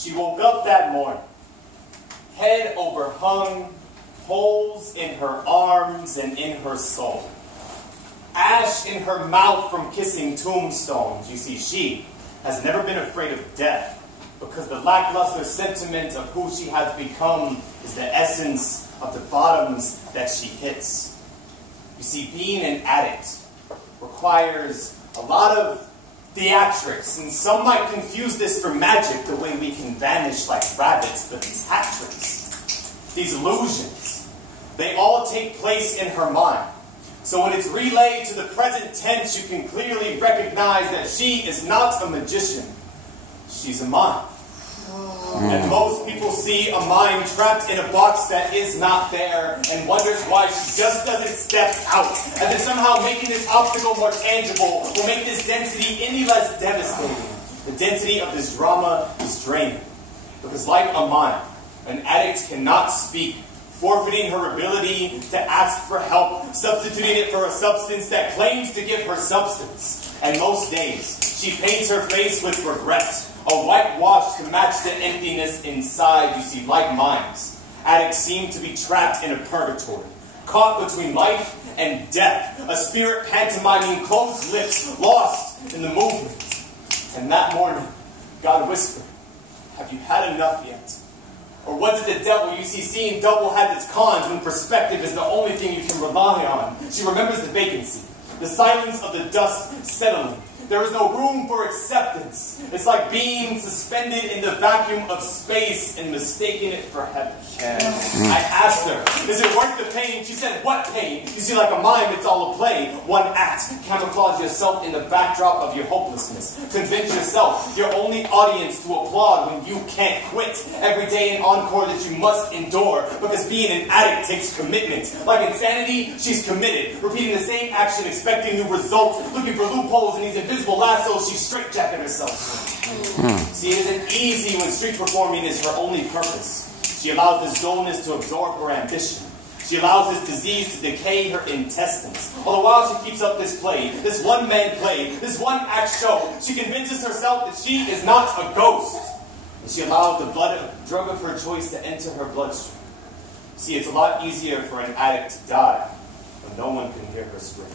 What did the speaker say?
She woke up that morning, head overhung, holes in her arms and in her soul. Ash in her mouth from kissing tombstones. You see, she has never been afraid of death because the lackluster sentiment of who she has become is the essence of the bottoms that she hits. You see, being an addict requires a lot of theatrics, and some might confuse this for magic, the way we can vanish like rabbits, but these hat tricks, these illusions, they all take place in her mind. So when it's relayed to the present tense, you can clearly recognize that she is not a magician, she's a mime. And most people see a mime trapped in a box that is not there and wonders why she just doesn't step out. As if somehow making this obstacle more tangible will make this density any less devastating. The density of this drama is draining. Because like a mime, an addict cannot speak, forfeiting her ability to ask for help, substituting it for a substance that claims to give her substance. And most days, she paints her face with regret, a whitewash to match the emptiness inside. You see, like mimes, addicts seem to be trapped in a purgatory, caught between life and death, a spirit pantomiming closed lips, lost in the movement. And that morning, God whispered, "Have you had enough yet?" Or was it the devil? You see, seeing double has its cons when perspective is the only thing you can rely on. She remembers the vacancy, the silence of the dust settling. There is no room for acceptance. It's like being suspended in the vacuum of space and mistaking it for heaven. I asked her, "Is it worth the pain?" She said, "What pain?" You see, like a mime, it's all a play. One act. Camouflage yourself in the backdrop of your hopelessness. Convince yourself, your only audience, to applaud when you can't quit. Every day an encore that you must endure. Because being an addict takes commitment. Like insanity, she's committed. Repeating the same action, expecting new results. Looking for loopholes in these invisible lassos, she straitjacketed herself. See, it isn't easy when street performing is her only purpose. She allows this dullness to absorb her ambition. She allows this disease to decay her intestines. All the while she keeps up this play, this one-man play, this one-act show. She convinces herself that she is not a ghost. And she allows the drug of her choice to enter her bloodstream. See, it's a lot easier for an addict to die when no one can hear her scream.